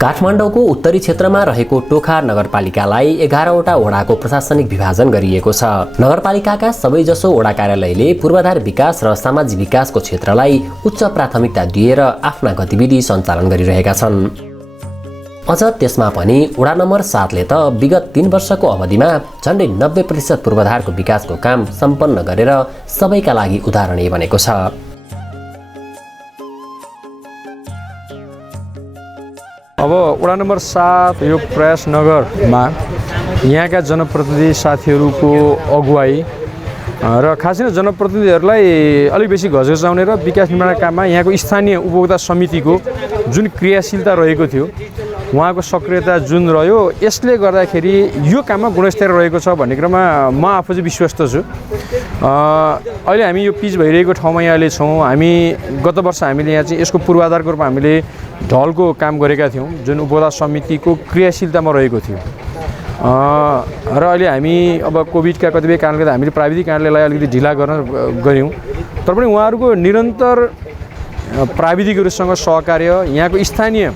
काठमाडौँको उत्तरी क्षेत्रमा रहेको टोखा नगरपालिकालाई 11वटा वडाको प्रशासनिक विभाजन गरिएको छ। नगरपालिकाका सबैजसो वडा कार्यालयले पूर्वाधार विकास र सामाजिक विकासको क्षेत्रलाई उच्च प्राथमिकता दिएर आफ्ना गतिविधि सञ्चालन गरिरहेका छन्। अझ त्यसमा पनि वडा नम्बर 7ले त विगत 3 वर्षको अवधिमा झन्डै 90% पूर्वाधारको विकासको काम सम्पन्न गरेर सबैका लागि उदाहरणीय बनेको छ। अब वडा नम्बर 7 यो प्रयास नगरमा यहाँका जनप्रतिनिधि साथीहरूको अगुवाई र खास गरी जनप्रतिनिधिहरूलाई अलिक बेसी घचघचाउने र विकास निर्माण काममा यहाँको स्थानीय उपभोक्ता समितिको जुन क्रियाशीलता रहेको थियो, उहाँको सक्रियता जुन रह्यो, यसले गर्दाखेरि यो काममा गुणस्तर रहेको छ भन्ने क्रममा म आफू चाहिँ विश्वस्त छु। अहिले हामी यो पिच भइरहेको ठाउँमा यहाँ अहिले छौँ। हामी गत वर्ष हामीले यहाँ चाहिँ यसको पूर्वाधारको रूपमा हामीले ढलको काम गरेका थियौँ, जुन उपभोक्ता समितिको क्रियाशीलतामा रहेको थियो। र अहिले हामी अब कोभिडका कतिपय कारणले गर्दा हामीले प्राविधिक कार्यालयलाई अलिकति ढिला गऱ्यौँ, तर पनि उहाँहरूको निरन्तर प्राविधिकहरूसँग सहकार्य, यहाँको स्थानीय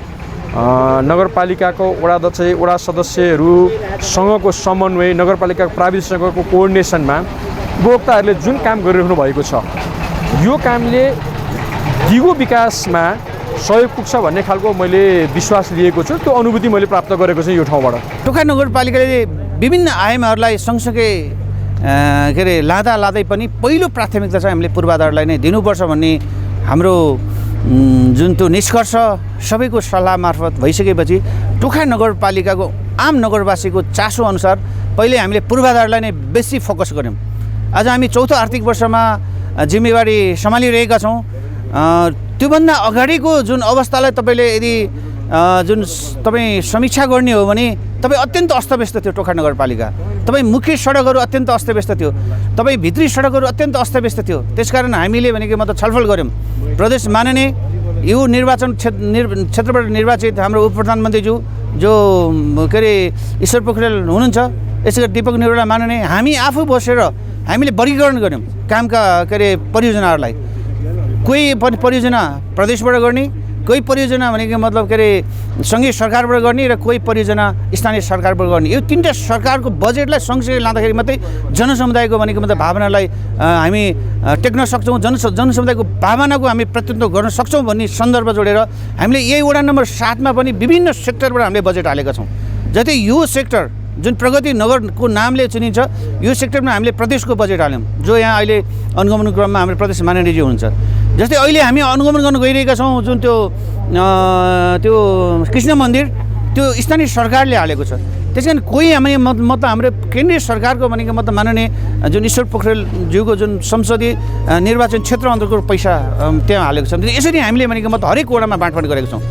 नगरपालिकाको वडा अध्यक्ष, वडा सदस्यहरूसँगको समन्वय, नगरपालिकाको प्राविधिकसँगको कोअर्डिनेसनमा उपभोक्ताहरूले जुन काम गरिरहनु भएको छ, यो कामले दिगो विकासमा सहयोग पुग्छ भन्ने खालको मैले विश्वास लिएको छु। त्यो अनुभूति मैले प्राप्त गरेको छु यो ठाउँबाट। टोखा नगरपालिकाले विभिन्न आयामहरूलाई सँगसँगै लाँदै पनि पहिलो प्राथमिकता चाहिँ हामीले पूर्वाधारलाई नै दिनुपर्छ भन्ने हाम्रो जुन त्यो निष्कर्ष सबैको सल्लाह मार्फत भइसकेपछि टोखा नगरपालिकाको आम नगरवासीको चासो अनुसार पहिले हामीले पूर्वाधारलाई नै बेसी फोकस गऱ्यौँ। आज हामी चौथो आर्थिक वर्षमा जिम्मेवारी सम्हालिरहेका छौँ। त्योभन्दा अगाडिको जुन अवस्थालाई तपाईँले यदि जुन तपाईँ समीक्षा गर्ने हो भने तपाईँ अत्यन्त अस्तव्यस्त थियो टोखा नगरपालिका। तपाईँ मुख्य सडकहरू अत्यन्त अस्तव्यस्त थियो, तपाईँ भित्री सडकहरू अत्यन्त अस्तव्यस्त थियो। त्यसकारण हामीले भनेको मतलब छलफल गऱ्यौँ। प्रदेश माननीय यो निर्वाचन क्षेत्रबाट निर्वाचित हाम्रो उप प्रधानमन्त्रीज्यू जो ईश्वर पोखरेल हुनुहुन्छ, यसै गरी दीपक निरौला माननीय, हामी आफू बसेर हामीले वर्गीकरण गऱ्यौँ कामका परियोजनाहरूलाई। कोही परियोजना प्रदेशबाट गर्ने, कोही परियोजना भनेको मतलब सङ्घीय सरकारबाट गर्ने र कोही परियोजना स्थानीय सरकारबाट गर्ने। यो तीनटा सरकारको बजेटलाई सँगसँगै लाँदाखेरि मात्रै जनसमुदायको भनेको मतलब भावनालाई हामी टेक्न सक्छौँ, जनसमुदायको भावनाको हामी प्रतिनिधित्व गर्न सक्छौँ भन्ने सन्दर्भ जोडेर हामीले यही वडा नम्बर 7मा पनि विभिन्न सेक्टरबाट हामीले बजेट हालेका छौँ। जति यो सेक्टर जुन प्रगति नगरको नामले चिनिन्छ, यो सेक्टरमा हामीले प्रदेशको बजेट हाल्यौँ, जो यहाँ अहिले अनुगमन क्रममा हाम्रो प्रदेश माननीयजी हुनुहुन्छ। जस्तै अहिले हामी अनुगमन गर्न गइरहेका छौँ जुन त्यो कृष्ण मन्दिर, त्यो स्थानीय सरकारले हालेको छ। त्यस कारण कोही हामी मतलब हाम्रो केन्द्रीय सरकारको भनेको मतलब माननीय जुन ईश्वर पोखरेलज्यूको जुन संसदीय निर्वाचन क्षेत्र अन्तर्गत पैसा त्यहाँ हालेको छ। यसरी हामीले भनेको मतलब हरेक वडामा बाँडफाँड गरेको छौँ।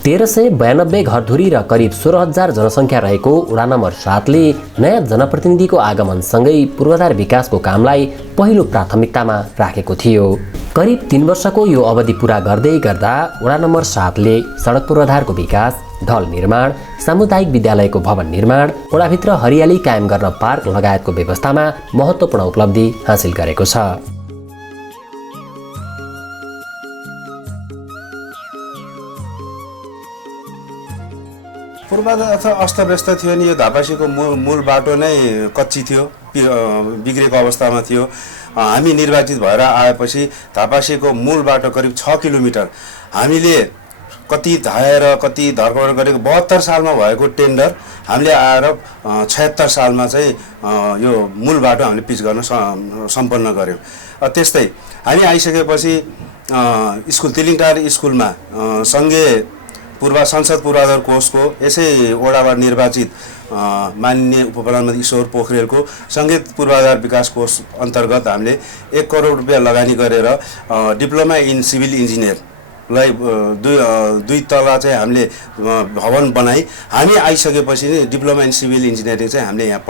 1392 घरधुरी र करिब 16,000 जनसङ्ख्या रहेको वडा नम्बर 7ले नयाँ जनप्रतिनिधिको आगमनसँगै पूर्वाधार विकासको कामलाई पहिलो प्राथमिकतामा राखेको थियो। करिब 3 वर्षको यो अवधि पुरा गर्दै गर्दा वडा नम्बर 7ले सडक पूर्वाधारको विकास, ढल निर्माण, सामुदायिक विद्यालयको भवन निर्माण, वडाभित्र हरियाली कायम गर्न पार्क लगायतको व्यवस्थामा महत्त्वपूर्ण उपलब्धि हासिल गरेको छ। पूर्वाधार अस्तव्यस्त थियो नि। यो धापासीको मूल बाटो नै कच्ची थियो, बिग्रेको अवस्थामा थियो। हामी निर्वाचित भएर आएपछि धापासीको मूल बाटो करिब 6 किलोमिटर हामीले कति धाएर कति धरपकड गरेको 72 सालमा भएको टेन्डर हामीले आएर 76 सालमा चाहिँ यो मूल बाटो हामीले पिच गर्न सम्पन्न गऱ्यौँ। त्यस्तै हामी आइसकेपछि स्कुल तिलिङटार स्कुलमा सँगै संसद पूर्वाधार कोषको यसै वडाबाट निर्वाचित माननीय उप प्रधानमन्त्री ईश्वर पोखरेलको सँगै पूर्वाधार विकास कोष अन्तर्गत हामीले 1 करोड रुपियाँ लगानी गरेर डिप्लोमा इन सिभिल इन्जिनियरलाई दुई तला चाहिँ हामीले भवन बनाई। हामी आइसकेपछि नै डिप्लोमा इन सिभिल इन्जिनियरिङ चाहिँ हामीले यहाँ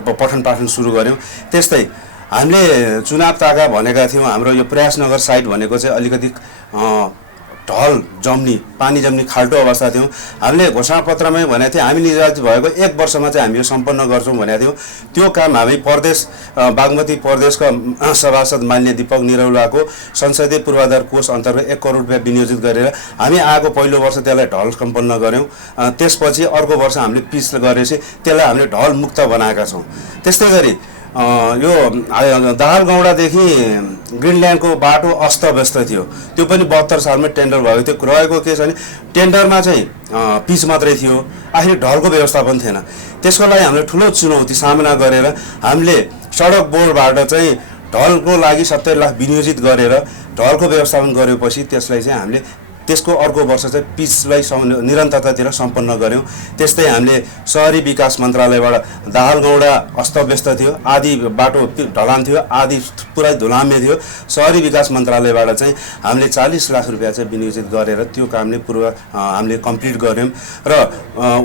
पठन पाठन सुरु गऱ्यौँ। त्यस्तै हामीले चुनाव ताका भनेका थियौँ। हाम्रो यो प्रयास नगर साइट भनेको चाहिँ अलिकति ढल जम्नी पानी जम्नी खाल्टो अवस्था थियौँ। हामीले घोषणापत्रमै भनेको थियौँ हामी निर्वाचित भएको 1 वर्षमा चाहिँ हामी यो सम्पन्न गर्छौँ भनेको थियौँ। त्यो काम हामी प्रदेश बागमती प्रदेशका सभासद मान्य दीपक निरौलाको संसदीय पूर्वाधार कोष अन्तर्गत 1 करोड रुपियाँ विनियोजित गरेर हामी आएको पहिलो वर्ष त्यसलाई ढल सम्पन्न गऱ्यौँ। त्यसपछि अर्को वर्ष हामीले पिच गरेपछि त्यसलाई हामीले ढल मुक्त बनाएका छौँ। त्यस्तै गरी यो दाहालगौडादेखि ग्रिनल्यान्डको बाटो अस्तव्यस्त थियो। त्यो पनि 72 सालमा टेन्डर भएको थियो। रहेको के छ भने टेन्डरमा चाहिँ पिच मात्रै थियो, आखिर ढलको व्यवस्थापन थिएन। त्यसको लागि हामीले ठुलो चुनौती सामना गरेर हामीले सडक बोर्डबाट चाहिँ ढलको लागि 70 लाख विनियोजित गरेर ढलको व्यवस्थापन गरेपछि त्यसलाई चाहिँ हामीले त्यसको अर्को वर्ष चाहिँ पिचलाई निरन्तरतातिर सम्पन्न गऱ्यौँ। त्यस्तै हामीले सहरी विकास मन्त्रालयबाट दाहालगौडा अस्तव्यस्त थियो, आदि बाटो ढलान थियो, आदि पुरै धुलामे थियो। सहरी विकास मन्त्रालयबाट चाहिँ हामीले 40 लाख रुपियाँ चाहिँ विनियोजित गरेर त्यो कामले हामीले कम्प्लिट गऱ्यौँ। र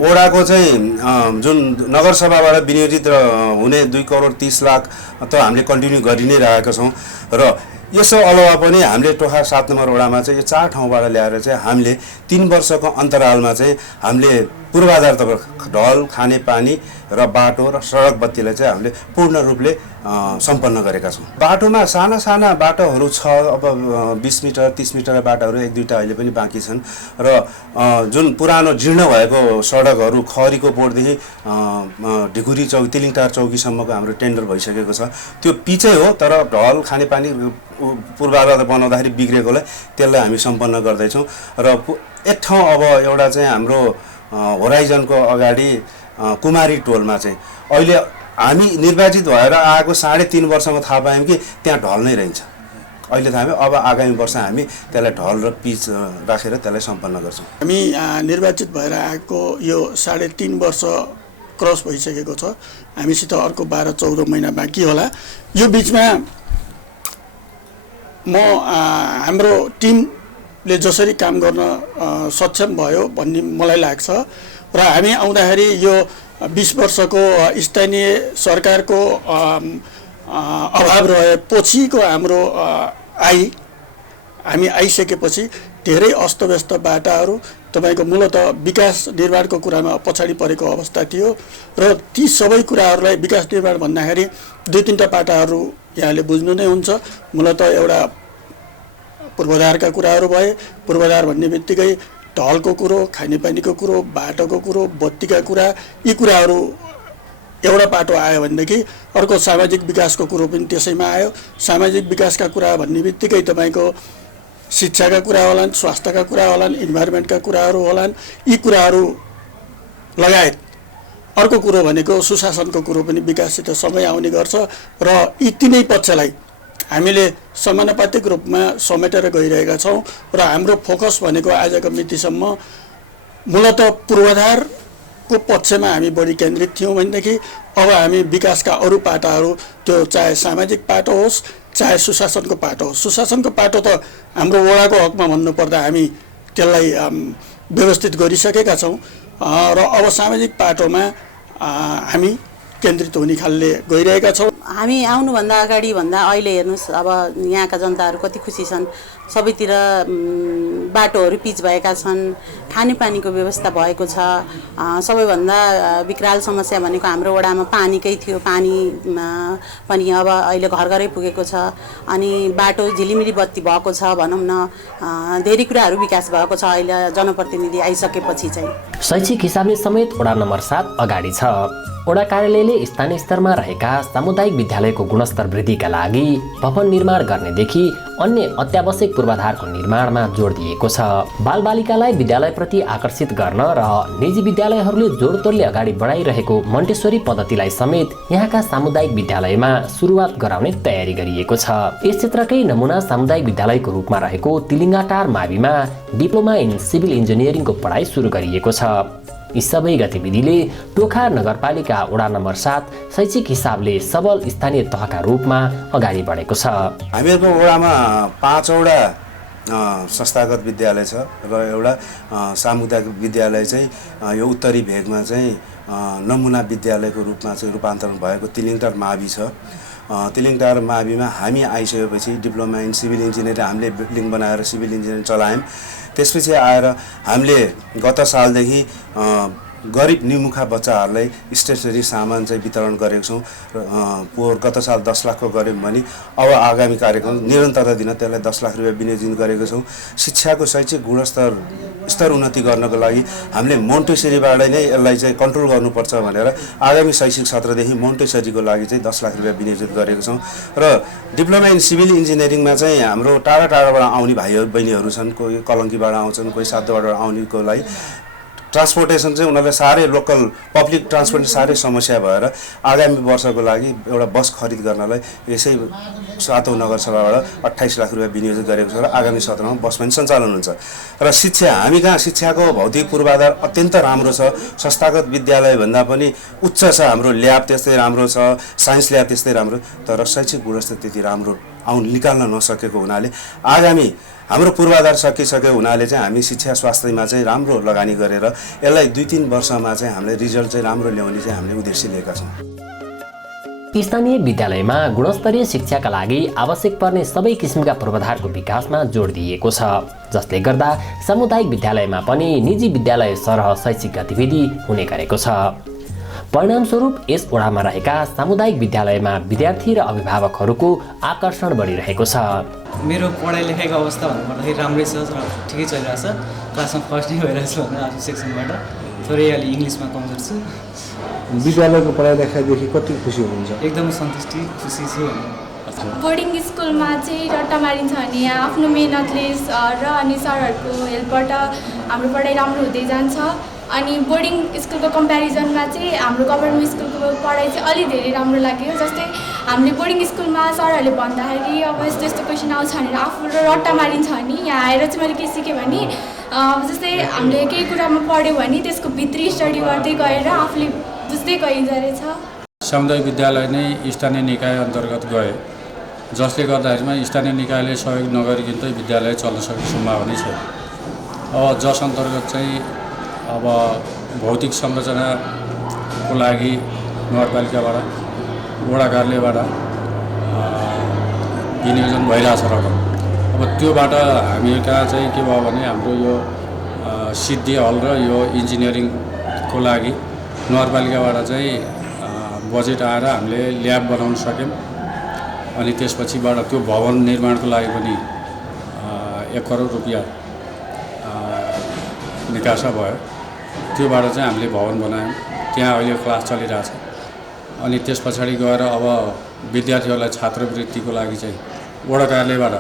वडाको चाहिँ जुन नगरसभाबाट विनियोजित हुने 2 करोड 30 लाख त हामीले कन्टिन्यू गरि नै रहेका छौँ। र यसो अलावा पनि हामीले टोखा 7 नम्बर वडामा चाहिँ यो 4 ठाउँबाट ल्याएर चाहिँ हामीले 3 वर्षको अन्तरालमा चाहिँ हामीले पूर्वाधार त ढल खानेपानी र बाटो र सडक बत्तीलाई चाहिँ हामीले पूर्ण रूपले सम्पन्न गरेका छौँ। बाटोमा साना साना बाटोहरू छ, अब 20 मिटर 30 मिटर बाटोहरू 1-2टा अहिले पनि बाँकी छन्। र जुन पुरानो जीर्ण भएको सडकहरू खरीको बोर्डदेखि ढिकुरी चौकी तिलिङटार चौकीसम्मको हाम्रो टेन्डर भइसकेको छ। त्यो पिचै हो, तर ढल खानेपानी पूर्वाधार बनाउँदाखेरि बिग्रेकोलाई त्यसलाई हामी सम्पन्न गर्दैछौँ। र एक ठाउँ अब एउटा चाहिँ हाम्रो होराइजनको अगाडि कुमारी टोलमा चाहिँ अहिले हामी निर्वाचित भएर आएको 3.5 वर्षमा थाहा पायौँ कि त्यहाँ ढल नै रहन्छ। अहिले थाहा पायौँ, अब आगामी वर्ष हामी त्यसलाई ढल र पिच राखेर त्यसलाई सम्पन्न गर्छौँ। हामी निर्वाचित भएर आएको यो 3.5 वर्ष क्रस भइसकेको छ। हामीसित अर्को 12-14 महिना बाँकी होला। यो बिचमा हाम्रो टिमले जसरी काम गर्न सक्षम भयो भन्ने मलाई लाग्छ। र हामी आउँदाखेरि यो 20 वर्षको स्थानीय सरकारको अभाव रहेपछिको हाम्रो हामी आइसकेपछि धेरै अस्तव्यस्त बाटाहरू तपाईँको मूलतः विकास निर्माणको कुरामा पछाडि परेको अवस्था थियो। र ती सबै कुराहरूलाई विकास निर्माण भन्दाखेरि 2-3टा बाटाहरू यहाँले बुझ्नु नै हुन्छ। मूलतः एउटा पूर्वाधारका कुराहरू भए, पूर्वाधार भन्ने बित्तिकै ढलको कुरो, खानेपानीको कुरो, बाटोको कुरो, बत्तीका कुरा, यी कुराहरू एउटा बाटो आयो भनेदेखि अर्को सामाजिक विकासको कुरो पनि त्यसैमा आयो। सामाजिक विकासका कुरा भन्ने बित्तिकै तपाईँको शिक्षाका कुरा होलान्, स्वास्थ्यका कुरा होलान्, इन्भाइरोमेन्टका कुराहरू होलान्। यी कुराहरू लगायत अर्को कुरो भनेको सुशासनको कुरो पनि विकाससित सँगै आउने गर्छ। र यी तीनै पक्षलाई हामीले समानुपातिक रूपमा समेटेर गइरहेका छौँ। र हाम्रो फोकस भनेको आजको मितिसम्म मूलतः पूर्वाधारको पक्षमा हामी बढी केन्द्रित थियौँ भनेदेखि अब हामी विकासका अरू पाटाहरू, त्यो चाहे सामाजिक पाटो होस् चाहे सुशासनको पाटो होस्। सुशासनको पाटो त हाम्रो वडाको हकमा भन्नुपर्दा हामी त्यसलाई व्यवस्थित गरिसकेका छौँ। र अब सामाजिक पाटोमा हामी केन्द्रित हुने खालले गइरहेका छौँ। हामी आउनुभन्दा अगाडि भन्दा अहिले हेर्नुहोस्, अब यहाँका जनताहरू कति खुसी छन्। सबैतिर बाटोहरू पिच भएका छन्, खानेपानीको व्यवस्था भएको छ। सबैभन्दा विकराल समस्या भनेको हाम्रो वडामा पानीकै थियो। पानीमा पनि अब अहिले घर घरै पुगेको छ। अनि बाटो झिलिमिली बत्ती भएको छ भनौँ न। धेरै कुराहरू विकास भएको छ अहिले जनप्रतिनिधि आइसकेपछि चाहिँ। शैक्षिक हिसाबले समेत वडा नम्बर 7 अगाडि छ। वडा कार्यालयले स्थानीय स्तरमा रहेका सामुदायिक विद्यालयको गुणस्तर वृद्धिका लागि भवन निर्माण गर्नेदेखि अन्य अत्यावश्यक पूर्वाधारको निर्माणमा जोड दिएको छ। बालबालिकालाई विद्यालयप्रति आकर्षित गर्न र निजी विद्यालयहरूले जोडतोडले अगाडि बढाइरहेको मन्टेश्वरी पद्धतिलाई समेत यहाँका सामुदायिक विद्यालयमा सुरुवात गराउने तयारी गरिएको छ। यस क्षेत्रकै नमुना सामुदायिक विद्यालयको रूपमा रहेको तिलिङटार माविमा डिप्लोमा इन सिभिल इन्जिनियरिङको पढाइ सुरु गरिएको छ। यी सबै गतिविधिले टोखा नगरपालिका वडा नम्बर 7 शैक्षिक हिसाबले सबल स्थानीय तहका रूपमा अगाडि बढेको छ। हामीहरूको वडामा 5वटा संस्थागत विद्यालय छ र एउटा सामुदायिक विद्यालय चाहिँ यो उत्तरी भेगमा चाहिँ नमुना विद्यालयको रूपमा चाहिँ रूपान्तरण भएको तिलिङटार मावि छ। तिलिङटार माविमा हामी आइसकेपछि डिप्लोमा इन सिभिल इन्जिनियरिङ हामीले बिल्डिङ बनाएर सिभिल इन्जिनियरिङ चलायौँ। त्यसपछि आएर हामीले गत सालदेखि गरिब निमुखा बच्चाहरूलाई स्टेसनरी सामान चाहिँ वितरण गरेको छौँ। पोहोर गत साल 10 लाखको गऱ्यौँ भने अब आगामी कार्यक्रम निरन्तरता दिन त्यसलाई 10 लाख रुपियाँ विनियोजित गरेको छौँ। शिक्षाको शैक्षिक गुणस्तर उन्नति गर्नको लागि हामीले मोन्टेसरीबाट नै यसलाई चाहिँ कन्ट्रोल गर्नुपर्छ भनेर आगामी शैक्षिक सत्रदेखि मोन्टेसरीको लागि चाहिँ 10 लाख रुपियाँ विनियोजित गरेको छौँ। र डिप्लोमा इन सिभिल इन्जिनियरिङमा चाहिँ हाम्रो टाढा टाढाबाट आउने भाइ बहिनीहरू छन्, कोही कलङ्कीबाट आउँछन्, कोही सातोबाट आउनेको लागि ट्रान्सपोर्टेसन चाहिँ उनीहरूलाई साह्रै लोकल पब्लिक ट्रान्सपोर्ट साह्रै समस्या भएर आगामी वर्षको लागि एउटा बस खरिद गर्नलाई यसै 7औं नगरसभाबाट 28 लाख रुपियाँ विनियोजित गरेको छ र आगामी सत्रमा बस पनि सञ्चालन हुन्छ। र शिक्षा, हामी कहाँ शिक्षाको भौतिक पूर्वाधार अत्यन्त राम्रो छ। संस्थागत विद्यालयभन्दा पनि उच्च छ। हाम्रो ल्याब त्यस्तै राम्रो छ, साइन्स ल्याब त्यस्तै राम्रो, तर शैक्षिक गुणस्तर त्यति राम्रो निकाल्न नसकेको हुनाले आगामी हाम्रो पूर्वाधार सकिसक्यो हुनाले चाहिँ हामी शिक्षा स्वास्थ्यमा चाहिँ राम्रो लगानी गरेर यसलाई 2-3 वर्षमा चाहिँ हामीले रिजल्ट चाहिँ राम्रो ल्याउने चाहिँ हामीले उद्देश्य लिएका छौँ। स्थानीय विद्यालयमा गुणस्तरीय शिक्षाका लागि आवश्यक पर्ने सबै किसिमका पूर्वाधारको विकासमा जोड दिइएको छ, जसले गर्दा सामुदायिक विद्यालयमा पनि निजी विद्यालय सरह शैक्षिक गतिविधि हुने गरेको छ। परिणामस्वरूप यस वडामा रहेका सामुदायिक विद्यालयमा विद्यार्थी र अभिभावकहरूको आकर्षण बढिरहेको छ। मेरो पढाइ लेखाइको अवस्था भन्नुपर्दाखेरि राम्रै छ र ठिकै चलिरहेछ। क्लासमा फर्स्ट नै भइरहेछ भनेर आफ्नो सेक्सनबाट थोरै अलि इङ्ग्लिसमा कमजोर छु। विद्यालयको पढाइ लेखाइदेखि कति खुसी हुनुहुन्छ? एकदम सन्तुष्टि खुसी छु। बोर्डिङ स्कुलमा चाहिँ रट्टा मारिन्छ भने आफ्नो मेहनतले र अनि सरहरूको हेल्पबाट हाम्रो पढाइ राम्रो हुँदै जान्छ। अनि बोर्डिङ स्कुलको कम्पेरिजनमा चाहिँ हाम्रो गभर्मेन्ट स्कुलको पढाइ चाहिँ अलि धेरै राम्रो लाग्यो। जस्तै हामीले बोर्डिङ स्कुलमा सरहरूले भन्दाखेरि अब यस्तो यस्तो क्वेसन आउँछ भनेर आफू रट्टा मारिन्छ भने यहाँ आएर चाहिँ मैले के सिकेँ भने जस्तै हामीले केही कुरामा पढ्यो भने त्यसको भित्री स्टडी गर्दै गएर आफूले बुझ्दै गइँदो रहेछ। सामुदायिक विद्यालय नै स्थानीय निकाय अन्तर्गत गए, जसले गर्दाखेरिमा स्थानीय निकायले सहयोग नगरिकन चाहिँ विद्यालय चल्न सक्ने सम्भावना छैन। अब जस अन्तर्गत चाहिँ अब भौतिक संरचनाको लागि नगरपालिकाबाट वडा कार्यालयबाट विनियोजन भइरहेछ रकम। अब त्योबाट हामी कहाँ चाहिँ के भयो भने हाम्रो यो सिद्धि हल र यो इन्जिनियरिङको लागि नगरपालिकाबाट चाहिँ बजेट आएर हामीले ल्याब बनाउन सक्यौँ। अनि त्यसपछिबाट त्यो भवन निर्माणको लागि पनि 1 करोड रुपियाँ निकासा भयो। त्योबाट चाहिँ हामीले भवन बनायौँ। त्यहाँ अहिले क्लास चलिरहेछ। अनि त्यस पछाडि गएर अब विद्यार्थीहरूलाई छात्रवृत्तिको लागि चाहिँ वडा कार्यालयबाट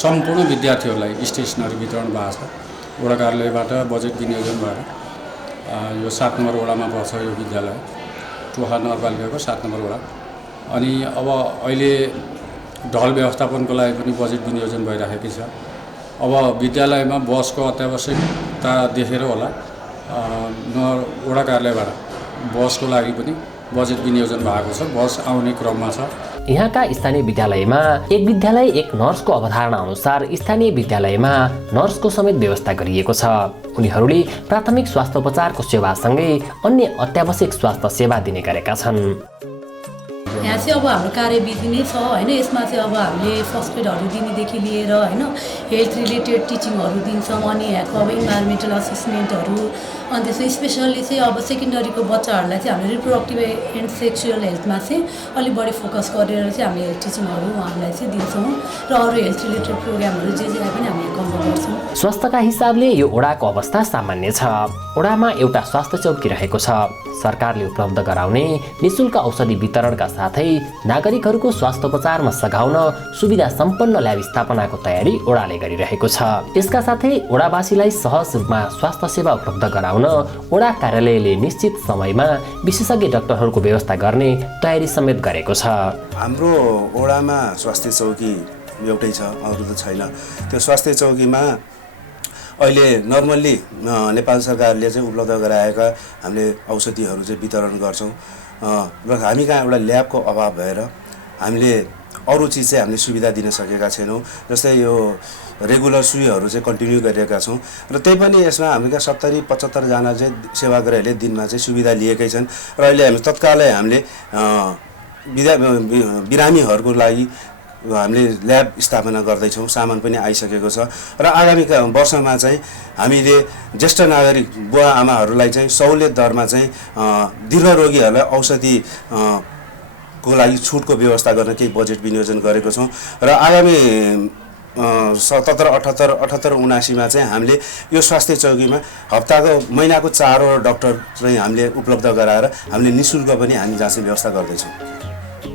सम्पूर्ण विद्यार्थीहरूलाई स्टेसनरी वितरण भएको छ। वडा कार्यालयबाट बजेट विनियोजन भएर यो 7 नम्बर वडामा पर्छ यो विद्यालय, टोखा नगरपालिकाको 7 नम्बर वडा। अनि अब अहिले ढल व्यवस्थापनको लागि पनि बजेट विनियोजन भइरहेको छ। अब विद्यालयमा बसको अत्यावश्यकता देखेर होला वडा कार्यालयबाट बसको लागि पनि बजेट विनियोजन भएको छ। बस आउने क्रममा छ। यहाँका स्थानीय विद्यालयमा एक विद्यालय एक नर्सको अवधारणा अनुसार स्थानीय विद्यालयमा नर्सको समेत व्यवस्था गरिएको छ। उनीहरूले प्राथमिक स्वास्थ्योपचारको सेवासँगै अन्य अत्यावश्यक स्वास्थ्य सेवा दिने गरेका छन्। यहाँ चाहिँ अब हाम्रो कार्यविधि नै छ होइन। यसमा चाहिँ अब हामीले फर्स्ट एडहरू दिनेदेखि लिएर होइन हेल्थ रिलेटेड टिचिङहरू दिन्छौँ। अनि यहाँको अब इन्भाइरोमेन्टल असेसमेन्टहरू, अनि त्यसो स्पेसल्ली चाहिँ अब सेकेन्डरीको बच्चाहरूलाई चाहिँ हामीले रिप्रोडक्टिभ एन्ड सेक्सुअल हेल्थमा चाहिँ अलिक बढी फोकस गरेर चाहिँ हामीले हेल्थ टिचिङहरू उहाँहरूलाई चाहिँ दिन्छौँ। र अरू हेल्थ रिलेटेड प्रोग्रामहरू जे पनि हामी कभर गर्छौँ। स्वास्थ्यका हिसाबले यो वडाको अवस्था सामान्य छ। वडामा एउटा स्वास्थ्य चौकी रहेको छ। सरकारले उपलब्ध गराउने निःशुल्क औषधि वितरणका साथै नागरिकहरूको स्वास्थ्योपचारमा सघाउन सुविधा सम्पन्न ल्याब स्थापनाको तयारी वडाले गरिरहेको छ। यसका साथै वडावासीलाई सहज रूपमा स्वास्थ्य सेवा उपलब्ध गराउन वडा कार्यालयले निश्चित समयमा विशेषज्ञ डाक्टरहरूको व्यवस्था गर्ने तयारी समेत गरेको छ। हाम्रो वडामा स्वास्थ्य चौकी एउटै छ, अरू त छैन। त्यो स्वास्थ्य चौकीमा अहिले नर्मल्ली नेपाल सरकारले चाहिँ उपलब्ध गराएका हामीले औषधिहरू चाहिँ वितरण गर्छौँ। र हामी कहाँ एउटा ल्याबको अभाव भएर हामीले अरू चिज चाहिँ हामीले सुविधा दिन सकेका छैनौँ। जस्तै यो रेगुलर सुईहरू चाहिँ कन्टिन्यू गरिरहेका छौँ। र त्यही पनि यसमा हामी कहाँ 70-75 जना चाहिँ सेवाग्राहीहरूले दिनमा चाहिँ सुविधा लिएकै छन्। र अहिले हामी तत्कालै हामीले बिरामीहरूको लागि हामीले ल्याब स्थापना गर्दैछौँ, सामान पनि आइसकेको छ र आगामी वर्षमा चाहिँ हामीले ज्येष्ठ नागरिक बुवा आमाहरूलाई चाहिँ सहुलियत दरमा चाहिँ दीर्घरोगीहरूलाई औषधि को लागि छुटको व्यवस्था गर्न केही बजेट विनियोजन गरेको छौँ र आगामी 77, 78, 78, 79मा चाहिँ हामीले यो स्वास्थ्य चौकीमा हप्ताको महिनाको 4 डाक्टर चाहिँ हामीले उपलब्ध गराएर हामीले निःशुल्क पनि हामी जाँच्ने व्यवस्था गर्दैछौँ।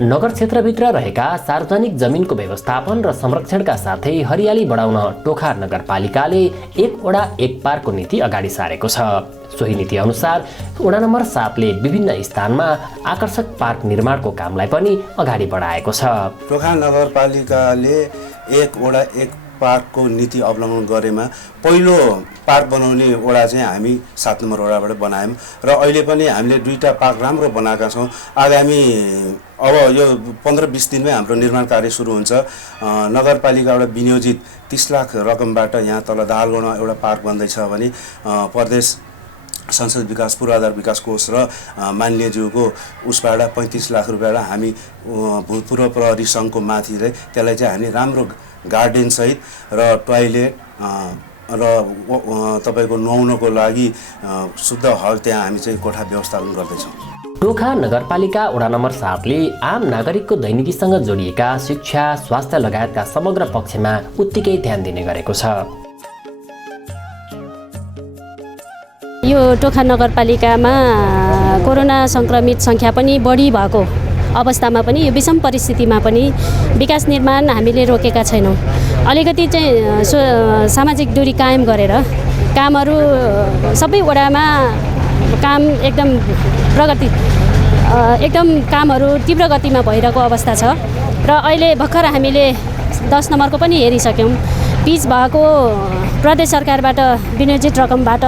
नगर क्षेत्रभित्र रहेका सार्वजनिक जमिनको व्यवस्थापन र संरक्षणका साथै हरियाली बढाउन टोखा नगरपालिकाले एक वडा एक पार्कको नीति अगाडि सारेको छ। सोही नीति अनुसार वडा नम्बर 7ले विभिन्न स्थानमा आकर्षक पार्क निर्माणको कामलाई पनि अगाडि बढाएको छ। टोखा नगरपालिकाले एक वडा एक पार्कको नीति अवलम्बन गरेमा पहिलो पार्क बनाउने वडा चाहिँ हामी 7 नम्बर वडाबाट बनायौँ र अहिले पनि हामीले 2टा पार्क राम्रो बनाएका छौँ। आगामी अब यो 15-20 दिनमै हाम्रो निर्माण कार्य सुरु हुन्छ। नगरपालिकाबाट विनियोजित 30 लाख रकमबाट यहाँ तल दाहालगढमा एउटा पार्क बन्दैछ भने प्रदेश संसद विकास पूर्वाधार विकास कोष र माननीयज्यूको उसबाट 35 लाख रुपियाँबाट हामी भूतपूर्व प्रहरी सङ्घको माथि चाहिँ त्यसलाई चाहिँ हामी राम्रो गार्डन सहित र टोयलेट र तपाईको नुहाउनको लागि शुद्ध हल त्यहाँ हामी चाहिँ कोठा व्यवस्थापन गर्दैछौँ। टोखा नगरपालिका वडा नम्बर 7ले आम नागरिकको दैनिकीसँग जोडिएका शिक्षा, स्वास्थ्य लगायतका समग्र पक्षमा उत्तिकै ध्यान दिने गरेको छ। यो टोखा नगरपालिकामा कोरोना संक्रमित सङ्ख्या पनि बढी भएको अवस्थामा पनि यो विषम परिस्थितिमा पनि विकास निर्माण हामीले रोकेका छैनौँ। अलिकति चाहिँ सामाजिक दूरी कायम गरेर कामहरू सबै वडामा काम एकदम कामहरू तीव्र गतिमा भइरहेको अवस्था छ र अहिले भर्खर हामीले 10 नम्बरको पनि हेरिसक्यौँ। पिच भएको प्रदेश सरकारबाट विनियोजित रकमबाट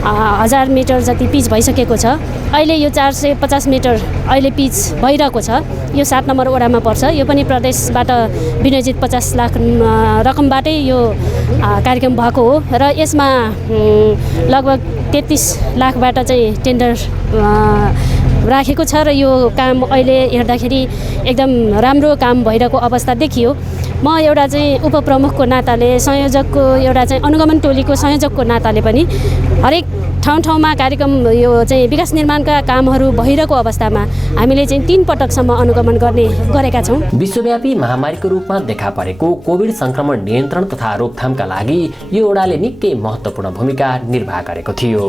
1000 मिटर जति पिच भइसकेको छ। अहिले यो 450 मिटर अहिले पिच भइरहेको छ। यो 7 नम्बर वडामा पर्छ। यो पनि प्रदेशबाट विनियोजित 50 लाख रकमबाटै यो कार्यक्रम भएको हो र यसमा लगभग 33 लाखबाट चाहिँ टेन्डर राखेको छ र यो काम अहिले हेर्दाखेरि एकदम राम्रो काम भइरहेको अवस्था देखियो। म एउटा चाहिँ उपप्रमुखको नाताले संयोजकको एउटा चाहिँ अनुगमन टोलीको संयोजकको नाताले पनि हरेक ठाउँ-ठाउँमा कार्यक्रम यो चाहिँ विकास निर्माणका कामहरू भइरहेको अवस्थामा हामीले चाहिँ 3 पटकसम्म अनुगमन गरेका छौँ। विश्वव्यापी महामारीको रूपमा देखा परेको कोभिड संक्रमण नियन्त्रण तथा रोकथामका लागि यो वडाले निकै महत्त्वपूर्ण भूमिका निर्वाह गरेको थियो।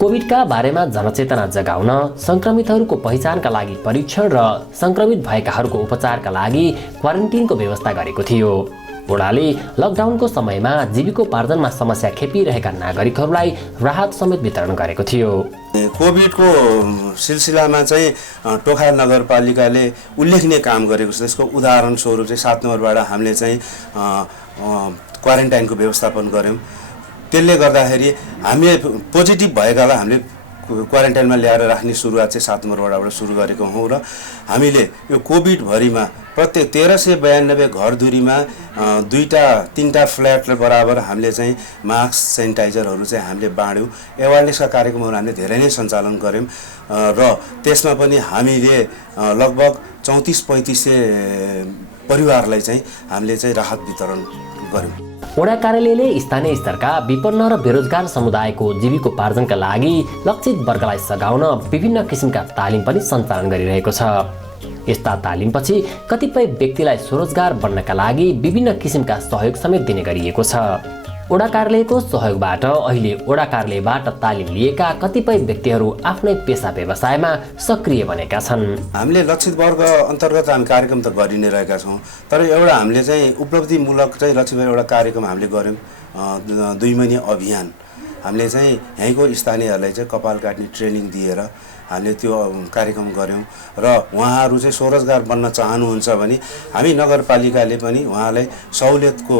कोभिडका बारेमा जनचेतना जगाउन, संक्रमितहरूको पहिचानका लागि परीक्षण र संक्रमित भएकाहरूको उपचारका लागि क्वारेन्टिनको व्यवस्था गरेको थियो। वडाले लकडाउनको समयमा जीविकोपार्जनमा समस्या खेपिरहेका नागरिकहरूलाई राहत समेत वितरण गरेको थियो। कोभिडको सिलसिलामा चाहिँ टोखा नगरपालिकाले उल्लेखनीय काम गरेको छ। त्यसको उदाहरण स्वरूप चाहिँ 7 नम्बरबाट हामीले चाहिँ क्वारेन्टाइनको व्यवस्थापन गऱ्यौँ। त्यसले गर्दाखेरि हामीले पोजिटिभ भएकालाई हामीले क्वारेन्टाइनमा ल्याएर राख्ने सुरुवात चाहिँ 7 नम्बर वडाबाट सुरु गरेको हौँ र हामीले यो कोभिडभरिमा प्रत्येक 1392 घरधुरीमा 2-3टा फ्ल्याट बराबर हामीले चाहिँ मास्क सेनिटाइजरहरू चाहिँ हामीले बाँड्यौँ। एवारनेसका कार्यक्रमहरू हामीले धेरै नै सञ्चालन गऱ्यौँ र त्यसमा पनि हामीले लगभग 34-35 परिवारलाई चाहिँ हामीले चाहिँ राहत वितरण गऱ्यौँ। वडा कार्यालयले स्थानीय स्तरका विपन्न र बेरोजगार समुदायको जीविकोपार्जनका लागि लक्षित वर्गलाई सघाउन विभिन्न किसिमका तालिम पनि सञ्चालन गरिरहेको छ। यस्ता तालिमपछि कतिपय व्यक्तिलाई स्वरोजगार बन्नका लागि विभिन्न किसिमका सहयोग समेत दिने गरिएको छ। वडा कार्यालयको सहयोगबाट अहिले वडा कार्यालयबाट तालिम लिएका कतिपय व्यक्तिहरू आफ्नै पेसा व्यवसायमा सक्रिय बनेका छन्। हामीले लक्षित वर्ग अन्तर्गत हामी कार्यक्रम त गरि नै रहेका छौँ, तर एउटा हामीले चाहिँ उपलब्धिमूलक चाहिँ लक्षित एउटा कार्यक्रम हामीले गऱ्यौँ। 2 महिने अभियान हामीले चाहिँ यहीँको स्थानीयहरूलाई चाहिँ कपाल काट्ने ट्रेनिङ दिएर हामीले त्यो कार्यक्रम गऱ्यौँ र उहाँहरू चाहिँ स्वरोजगार बन्न चाहनुहुन्छ भने हामी नगरपालिकाले पनि उहाँलाई सहुलियतको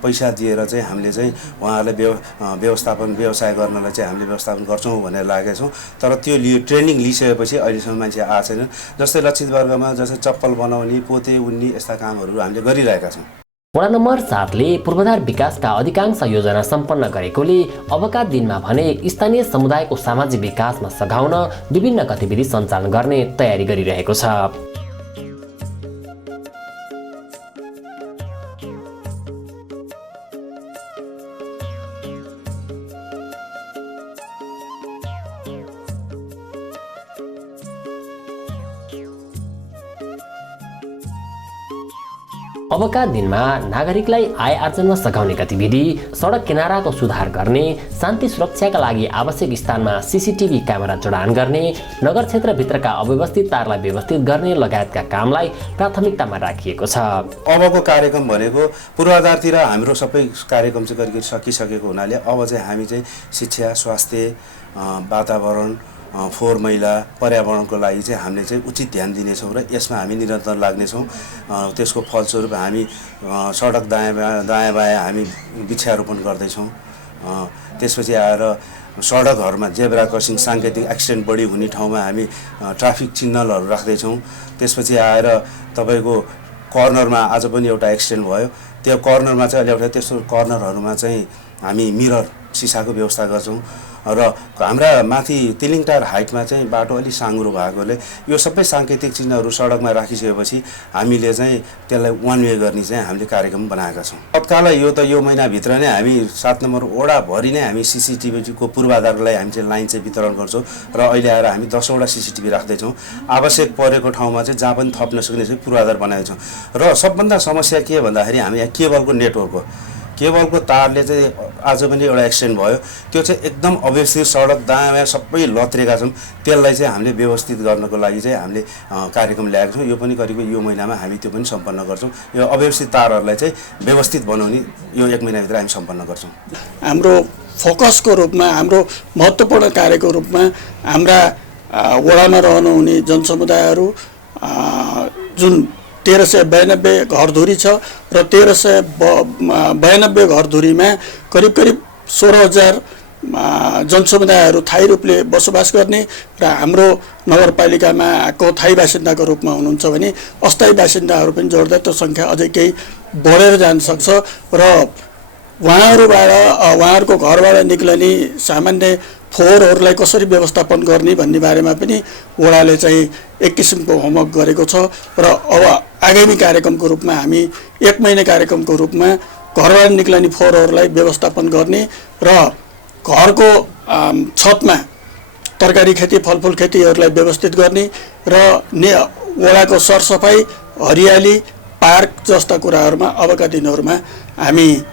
पैसा दिएर चाहिँ हामीले चाहिँ उहाँहरूलाई व्यवस्थापन व्यवसाय गर्नलाई चाहिँ हामीले व्यवस्थापन गर्छौँ भनेर लागेका छौँ। तर त्यो ट्रेनिङ लिइसकेपछि अहिलेसम्म मान्छे आएको छैन। जस्तै लक्षित वर्गमा जस्तै चप्पल बनाउने, पोते उन्ने यस्ता कामहरू हामीले गरिरहेका छौँ। वडा नम्बर 7ले पूर्वाधार विकासका अधिकांश योजना सम्पन्न गरेकोले अबका दिनमा भने स्थानीय समुदायको सामाजिक विकासमा सघाउन विभिन्न गतिविधि सञ्चालन गर्ने तयारी गरिरहेको छ। अबका दिनमा नागरिकलाई आय आर्जनमा सघाउने गतिविधि, सडक किनाराको सुधार गर्ने, शान्ति सुरक्षाका लागि आवश्यक स्थानमा सीसीटीभी क्यामेरा जडान गर्ने, नगर क्षेत्रभित्रका अव्यवस्थित तारलाई व्यवस्थित गर्ने लगायतका कामलाई प्राथमिकतामा राखिएको छ। अबको कार्यक्रम भनेको पूर्वाधारतिर हाम्रो सबै कार्यक्रम चाहिँ गरि सकिसकेको हुनाले अब चाहिँ हामी चाहिँ शिक्षा, स्वास्थ्य, वातावरण, फोहोर मैला, पर्यावरणको लागि चाहिँ हामीले चाहिँ उचित ध्यान दिनेछौँ र यसमा हामी निरन्तर लाग्नेछौँ। त्यसको फलस्वरूप हामी सडक दायाँ बायाँ हामी वृक्षारोपण गर्दैछौँ। त्यसपछि आएर सडकहरूमा जेब्रा क्रसिङ, साङ्केतिक एक्सिडेन्ट बढी हुने ठाउँमा हामी ट्राफिक सिग्नलहरू राख्दैछौँ। त्यसपछि आएर तपाईँको कर्नरमा आज पनि एउटा एक्सिडेन्ट भयो, त्यो कर्नरमा चाहिँ अहिले एउटा त्यस्तो कर्नरहरूमा चाहिँ हामी मिरर सिसाको व्यवस्था गर्छौँ र हाम्रा माथि तिलिङटार हाइटमा चाहिँ बाटो अलि साँघुरो भएकोले यो सबै साङ्केतिक चिन्हहरू सडकमा राखिसकेपछि हामीले चाहिँ त्यसलाई वान वे गर्ने चाहिँ हामीले कार्यक्रम बनाएका छौँ। तत्काल यो महिनाभित्र नै हामी 7 नम्बर वडाभरि नै हामी सीसीटीभीको पूर्वाधारलाई हामी चाहिँ लाइन चाहिँ वितरण गर्छौँ र अहिले आएर हामी 10वटा सीसीटीभी राख्दैछौँ। आवश्यक परेको ठाउँमा चाहिँ जहाँ पनि थप्न सक्ने चाहिँ पूर्वाधार बनाएका छौँ। र सबभन्दा समस्या के भन्दाखेरि हामी यहाँ केबलको नेटवर्क हो। केबलको तारले चाहिँ आज पनि एउटा एक्सिडेन्ट भयो, त्यो चाहिँ एकदम अव्यवस्थित सडक दायाँ बायाँ सबै लत्रेका छौँ। त्यसलाई चाहिँ हामीले व्यवस्थित गर्नको लागि चाहिँ हामीले कार्यक्रम ल्याएका छौँ। यो पनि करिब यो महिनामा हामी त्यो पनि सम्पन्न गर्छौँ। यो अव्यवस्थित तारहरूलाई चाहिँ व्यवस्थित बनाउने यो 1 महिनाभित्र हामी सम्पन्न गर्छौँ। हाम्रो फोकसको रूपमा, हाम्रो महत्त्वपूर्ण कार्यको रूपमा हाम्रा वडामा रहनुहुने जनसमुदायहरू जुन 1392 घरधुरी छ र 1392 घरधुरीमा करिब 16,000 जनसमुदायहरू थायी रूपले बसोबास गर्ने र हाम्रो नगरपालिकामा को थायी बासिन्दाको रूपमा हुनुहुन्छ भने अस्थायी बासिन्दाहरू पनि जोड्दा त्यो सङ्ख्या अझै केही बढेर जान सक्छ र उहाँहरूको घरबाट निक्लने सामान्य फोहोरहरूलाई कसरी व्यवस्थापन गर्ने भन्ने बारेमा पनि वडाले चाहिँ एक किसिमको होमवर्क गरेको छ र अब आगामी कार्यक्रमको रूपमा हामी 1 महिना कार्यक्रमको रूपमा घरबाट निक्लने फोहोरहरूलाई व्यवस्थापन गर्ने र घरको छतमा तरकारी खेती, फलफुल खेतीहरूलाई व्यवस्थित गर्ने र वडाको सरसफाइ, हरियाली, पार्क जस्ता कुराहरूमा अबका दिनहरूमा हामी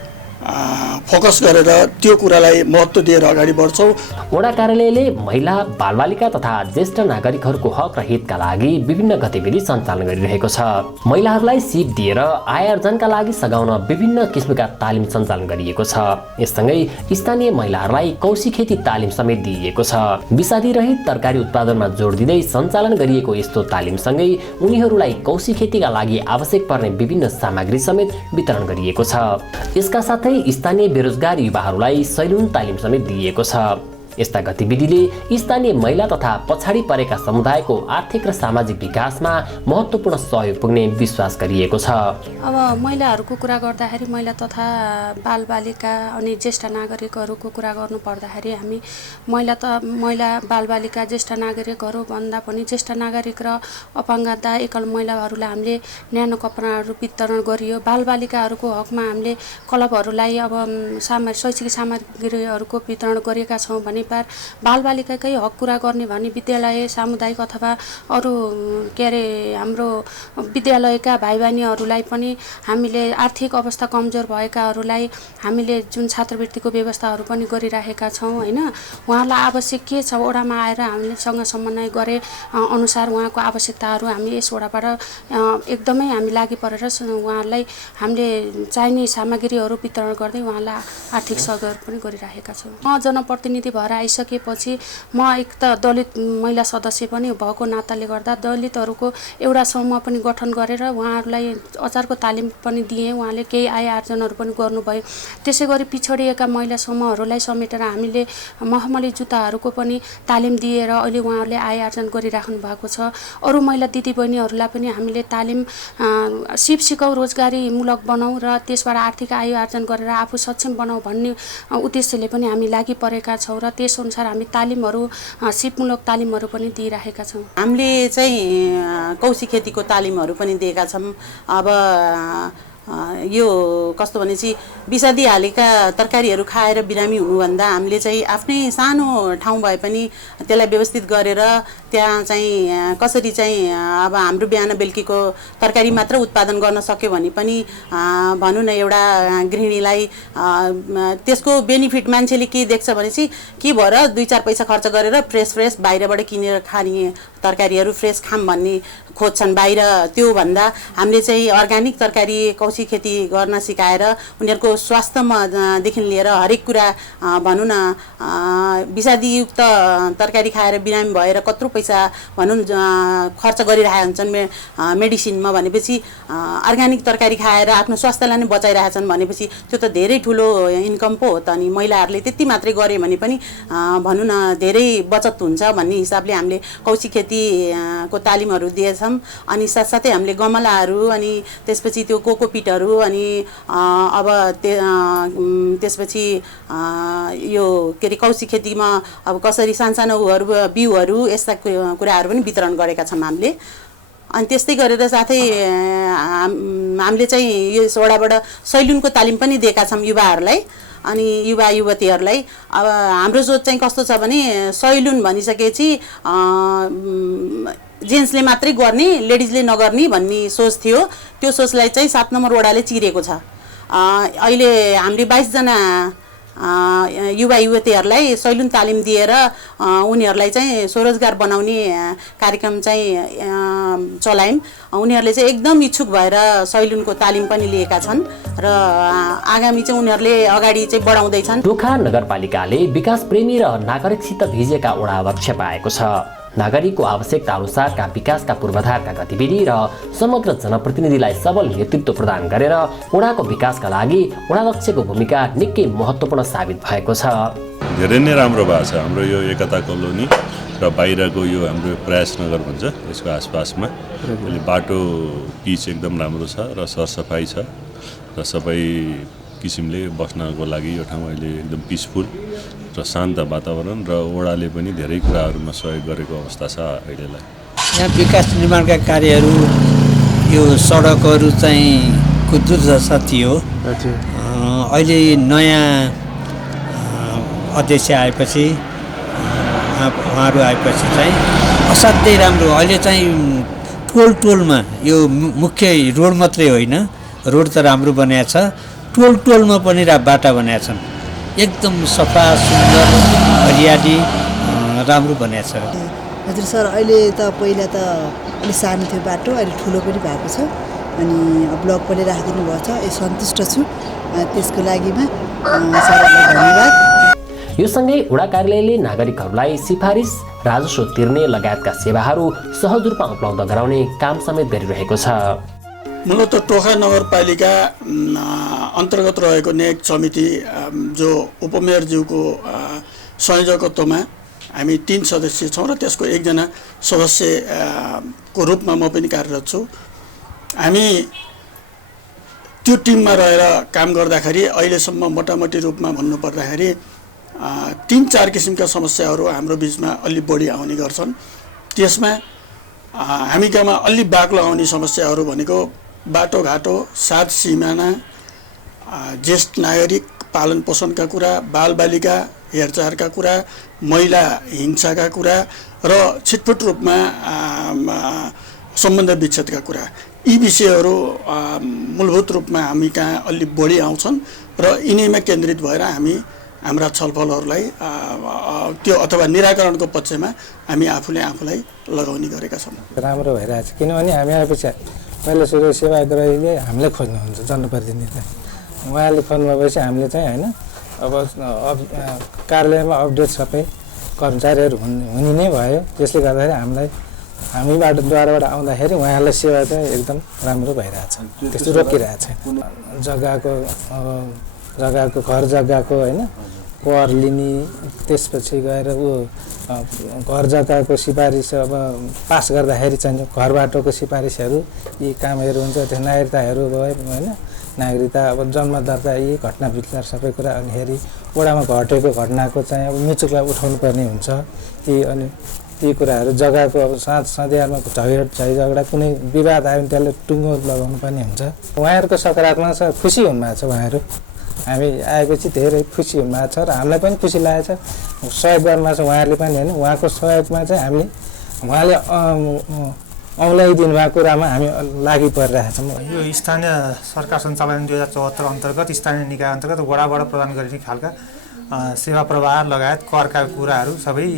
फोकस गरेर त्यो कुरालाई महत्त्व दिएर अगाडि बढ्छौँ। वडा कार्यालयले महिला, बालबालिका तथा ज्येष्ठ नागरिकहरूको हक र हितका लागि विभिन्न गतिविधि सञ्चालन गरिरहेको छ। महिलाहरूलाई सिप दिएर आय आर्जनका लागि सघाउन विभिन्न किसिमका तालिम सञ्चालन गरिएको छ। यससँगै स्थानीय महिलाहरूलाई कौशी खेती तालिम समेत दिइएको छ। विषादीरहित तरकारी उत्पादनमा जोड दिँदै सञ्चालन गरिएको यस्तो तालिमसँगै उनीहरूलाई कौशी खेतीका लागि आवश्यक पर्ने विभिन्न सामग्री समेत वितरण गरिएको छ। यसका साथै स्थानीय बेरोजगार युवाहरूलाई सैलुन तालिम समेत दिइएको छ। यस्ता गतिविधिले स्थानीय महिला तथा पछाडि परेका समुदायको आर्थिक र सामाजिक विकासमा महत्त्वपूर्ण सहयोग पुग्ने विश्वास गरिएको छ। अब महिलाहरूको कुरा गर्दाखेरि महिला तथा बालबालिका अनि ज्येष्ठ नागरिकहरूको कुरा गर्नु पर्दाखेरि हामी महिला बालबालिका ज्येष्ठ नागरिकहरू भन्दा पनि ज्येष्ठ नागरिक र अपाङ्गता एकल महिलाहरूलाई हामीले न्यानो कपडाहरू वितरण गरियो। बालबालिकाहरूको हकमा हामीले क्लबहरूलाई अब शैक्षिक सामग्रीहरूको वितरण गरेका छौँ भने बालबालिकाकै हक कुरा गर्ने भने विद्यालय, सामुदायिक अथवा अरू हाम्रो विद्यालयका भाइ बहिनीहरूलाई पनि हामीले आर्थिक अवस्था कमजोर भएकाहरूलाई हामीले जुन छात्रवृत्तिको व्यवस्थाहरू पनि गरिराखेका छौँ होइन। उहाँलाई आवश्यक के छ वडामा आएर हामीसँग समन्वय गरे अनुसार उहाँको आवश्यकताहरू हामी यस वडाबाट एकदमै हामी लागि परेर उहाँहरूलाई हामीले चाहिने सामग्रीहरू वितरण गर्दै उहाँलाई आर्थिक सहयोग पनि गरिराखेका छौँ। म जनप्रतिनिधि भएर आइसकेपछि म एक त दलित महिला सदस्य पनि भएको नाताले गर्दा दलितहरूको एउटा समूह पनि गठन गरेर उहाँहरूलाई अचारको तालिम पनि दिएँ। उहाँले केही आय आर्जनहरू पनि गर्नुभयो। त्यसै गरी पिछडिएका महिला समूहहरूलाई समेटेर हामीले मखमली जुत्ताहरूको पनि तालिम दिएर अहिले उहाँहरूले आय आर्जन गरिराख्नु भएको छ। अरू महिला दिदीबहिनीहरूलाई पनि हामीले तालिम सिकाउ रोजगारीमूलक बनाऊ र त्यसबाट आर्थिक आय आर्जन गरेर आफू सक्षम बनाऊ भन्ने उद्देश्यले पनि हामी लागि परेका छौँ र त्यसअनुसार हामी तालिमहरू सिपमूलक तालिमहरू पनि दिइराखेका छौँ। हामीले चाहिँ कौशी खेतीको तालिमहरू पनि दिएका छौँ। अब यो कस्तो भनेपछि विषादी हालेका तरकारीहरू खाएर बिरामी हुनुभन्दा हामीले चाहिँ आफ्नै सानो ठाउँ भए पनि त्यसलाई व्यवस्थित गरेर त्यहाँ चाहिँ कसरी चाहिँ अब हाम्रो बिहान बेलुकीको तरकारी मात्र उत्पादन गर्न सक्यो भने पनि भनौँ न एउटा गृहिणीलाई त्यसको बेनिफिट मान्छेले के देख्छ भनेपछि के भएर 2-4 पैसा खर्च गरेर फ्रेस बाहिरबाट किनेर खाने तरकारीहरू फ्रेस खाम भन्ने खोज्छन् बाहिर। त्यो भन्दा हामीले चाहिँ अर्ग्यानिक तरकारी कौशी खेती गर्न सिकाएर उनीहरूको स्वास्थ्यदेखि लिएर हरेक कुरा भनौँ न विषादीयुक्त तरकारी खाएर बिरामी भएर कत्रो पैसा भनौँ खर्च गरिरहेका हुन्छन् मेडिसिनमा भनेपछि अर्ग्यानिक तरकारी खाएर आफ्नो स्वास्थ्यलाई नै बचाइरहेका छन् भनेपछि त्यो त धेरै ठुलो इन्कम पो हो त। अनि महिलाहरूले त्यति मात्रै गरे भने पनि भनौँ न धेरै बचत हुन्छ भन्ने हिसाबले हामीले कौशी खेतीको तालिमहरू दिएछौँ। अनि साथसाथै हामीले गमलाहरू अनि त्यसपछि त्यो कोकोपिटहरू अनि अब त्यसपछि यो के अरे कौशी खेतीमा अब कसरी सानो बिउहरू यस्ता कुराहरू पनि वितरण गरेका छौँ हामीले। अनि त्यस्तै गरेर साथै हामीले चाहिँ यो वडाबाट सैलुनको तालिम पनि दिएका छौँ युवाहरूलाई अनि युवा युवतीहरूलाई। अब हाम्रो सोच चाहिँ कस्तो छ भने सैलुन भनिसकेपछि जेन्ट्सले मात्रै गर्ने लेडिजले नगर्ने भन्ने सोच थियो। त्यो सोचलाई चाहिँ 7 नम्बर वडाले चिरेको छ। अहिले हामीले 22 जना युवा युवतीहरूलाई सैलुन तालिम दिएर उनीहरूलाई चाहिँ स्वरोजगार बनाउने कार्यक्रम चाहिँ चलायौँ। उनीहरूले चाहिँ एकदम इच्छुक भएर सैलुनको तालिम पनि लिएका छन् र आगामी चाहिँ उनीहरूले अगाडि चाहिँ बढाउँदैछन्। टोखा नगरपालिकाले विकास प्रेमी र नागरिकसित भिजेका वडा अध्यक्ष पाएको छ। नागरिकको आवश्यकता अनुसारका विकासका पूर्वाधारका गतिविधि र समग्र जनप्रतिनिधिलाई सबल नेतृत्व प्रदान गरेर वडाको विकासका लागि वडाध्यक्षको भूमिका निकै महत्त्वपूर्ण साबित भएको छ। धेरै नै राम्रो भएको छ हाम्रो यो एकता कलोनी र बाहिरको यो हाम्रो प्रयास नगर भन्छ यसको आसपासमा अहिले बाटो पिच एकदम राम्रो छ र सरसफाइ छ र सबै किसिमले बस्नको लागि यो ठाउँ अहिले एकदम पिसफुल र शान्त वातावरण र वडाले पनि धेरै कुराहरूमा सहयोग गरेको अवस्था छ अहिलेलाई। यहाँ विकास निर्माणका कार्यहरू यो सडकहरू चाहिँ दुर्दशा थियो। अहिले नयाँ अध्यक्ष आएपछि उहाँहरू आएपछि चाहिँ असाध्यै राम्रो अहिले चाहिँ टोलमा यो मुख्य रोड मात्रै होइन रोड त राम्रो बनाएको छ टोलमा पनि बाटा बनाएका छन् एकदम सफा सुन्दर हरियाली राम्रो बनाएको छ। हजुर सर अहिले त पहिला त अलिक सानो थियो बाटो अहिले ठुलो पनि भएको छ अनि ब्लक पनि राखिदिनु भएको छ। सन्तुष्ट छु त्यसको लागिमा सरलाई धन्यवाद। यो सँगै वडा कार्यालयले नागरिकहरूलाई सिफारिस राजस्व तिर्ने लगायतका सेवाहरू सहज रूपमा उपलब्ध गराउने काम समेत गरिरहेको छ। मूलत टोखा नगरपालिका अन्तर्गत रहेको नेक समिति जो उपमेयरज्यूको संयोजकत्वमा हामी 3 सदस्य छौँ र त्यसको 1 जना सदस्यको रूपमा म पनि कार्यरत छु। हामी त्यो टिममा रहेर काम गर्दाखेरि अहिलेसम्म मोटामोटी रूपमा भन्नुपर्दाखेरि 3-4 किसिमका समस्याहरू हाम्रो बिचमा अलि बढी आउने गर्छन्। त्यसमा हामी कहाँ अलि बाक्लो आउने समस्याहरू भनेको बाटोघाटो सात सिमाना ज्येष्ठ नागरिक पालन पोषणका कुरा बालबालिका हेरचाहका कुरा महिला हिंसाका कुरा र छिटफुट रूपमा सम्बन्ध विच्छेदका कुरा यी विषयहरू मूलभूत रूपमा हामी कहाँ अलि बढी आउँछन् र यिनैमा केन्द्रित भएर हामी हाम्रा छलफलहरूलाई त्यो अथवा निराकरणको पक्षमा हामी आफूलाई लगाउने गरेका छौँ। राम्रो भइरहेछ किनभने हामी आएपछि पहिला सुरु सेवाग्राहीले हामीलाई खोज्नुहुन्छ जनप्रतिनिधिलाई उहाँले खोज्नु भएपछि हामीले चाहिँ होइन अब कार्यालयमा अपडेट सबै कर्मचारीहरू हुने नै भयो। त्यसले गर्दाखेरि हामीद्वाराबाट आउँदाखेरि उहाँहरूलाई सेवा चाहिँ एकदम राम्रो भइरहेछ, त्यस्तो रोकिरहेछ। जग्गाको घर जग्गाको होइन कर लिने, त्यसपछि गएर घर जग्गाको सिफारिस अब पास गर्दाखेरि चाहिँ घर बाटोको सिफारिसहरू यी कामहरू हुन्छ। त्यो नागरिकताहरू भयो होइन, नागरिकता अब जन्म दर्ता यी घटना विचार सबै कुरा। अनिखेरि वडामा घटेको घटनाको चाहिँ अब मिचुकलाई उठाउनु पर्ने हुन्छ। अनि यी कुराहरू जग्गाको अब सधैँमा झगडा कुनै विवाद आयो भने त्यसले टुङ्गो लगाउनु पर्ने हुन्छ। उहाँहरूको सकारात्मक छ, खुसी हुनुभएको छ उहाँहरू। हामी आएपछि धेरै खुसी हुनुभएको छ र हामीलाई पनि खुसी लागेको छ। सहयोग गर्नुभएको छ उहाँहरूले पनि होइन, उहाँको सहयोगमा चाहिँ हामीले उहाँले औँल्याइदिनु भएको कुरामा हामी लागि परिरहेका छौँ। यो स्थानीय सरकार सञ्चालन 2074 अन्तर्गत स्थानीय निकाय अन्तर्गत वडाबाट प्रदान गरिने खालका सेवा प्रवाह लगायत करका कुराहरू सबै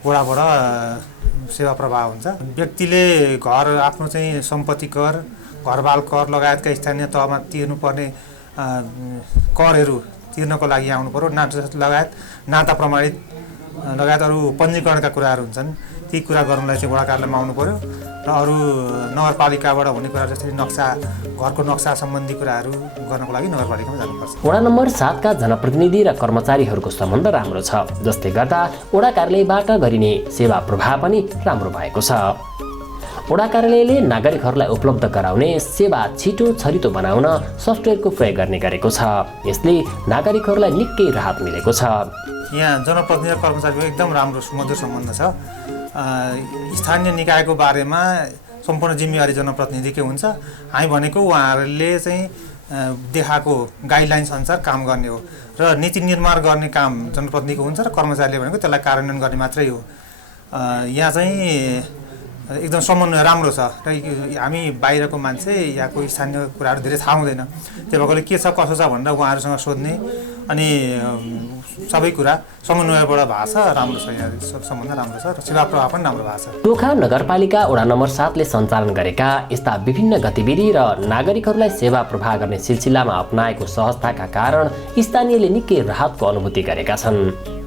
वडाबाट सेवा प्रवाह हुन्छ। व्यक्तिले घर आफ्नो चाहिँ सम्पत्ति कर, घरबाल कर लगायतका स्थानीय तहमा तिर्नुपर्ने करहरू तिर्नको लागि आउनु पर्यो। नाता प्रमाणित लगायत अरू पञ्जीकरणका कुराहरू हुन्छन्, ती कुरा गर्नलाई चाहिँ वडा कार्यालयमा आउनु पर्यो। र अरू नगरपालिकाबाट हुने कुराहरू जस्तै घरको नक्सा सम्बन्धी कुराहरू गर्नको लागि नगरपालिकामा जानुपर्छ। वडा नम्बर 7 का जनप्रतिनिधि र कर्मचारीहरूको सम्बन्ध राम्रो छ, जसले गर्दा वडा कार्यालयबाट गरिने सेवा प्रवाह पनि राम्रो भएको छ। वडा कार्यालयले नागरिकहरूलाई उपलब्ध गराउने सेवा छिटो छरितो बनाउन सफ्टवेयरको प्रयोग गर्ने गरेको छ। यसले नागरिकहरूलाई निकै राहत मिलेको छ। यहाँ जनप्रतिनिधि र कर्मचारीको एकदम राम्रो सुमधुर सम्बन्ध छ। स्थानीय निकायको बारेमा सम्पूर्ण जिम्मेवारी जनप्रतिनिधिकै हुन्छ। हामी भनेको उहाँहरूले चाहिँ देखाएको गाइडलाइन्स अनुसार काम गर्ने हो र नीति निर्माण गर्ने काम जनप्रतिनिधिको हुन्छ र कर्मचारीले भनेको त्यसलाई कार्यान्वयन गर्ने मात्रै हो। यहाँ चाहिँ एकदम समन्वय राम्रो छ र हामी बाहिरको मान्छे यहाँको स्थानीय कुराहरू धेरै थाहा हुँदैन। त्यो भएकोले के छ कसो छ भनेर उहाँहरूसँग सोध्ने अनि सबै कुरा समन्वयबाट भएको छ। राम्रो छ, यहाँ सम्बन्ध राम्रो छ र सेवा प्रवाह पनि राम्रो भएको छ। टोखा नगरपालिका वडा नम्बर 7 ले सञ्चालन गरेका यस्ता विभिन्न गतिविधि र नागरिकहरूलाई सेवा प्रवाह गर्ने सिलसिलामा अपनाएको सहजताका कारण स्थानीयले निकै राहतको अनुभूति गरेका छन्।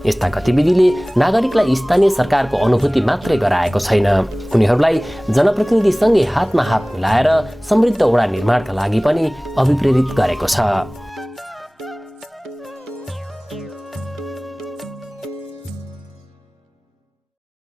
यस्ता गतिविधिले नागरिकलाई स्थानीय सरकारको अनुभूति मात्रै गराएको छैन, उनीहरूलाई जनप्रतिनिधिसँगै हातमा हात मिलाएर समृद्ध वडा निर्माणका लागि पनि अभिप्रेरित गरेको छ।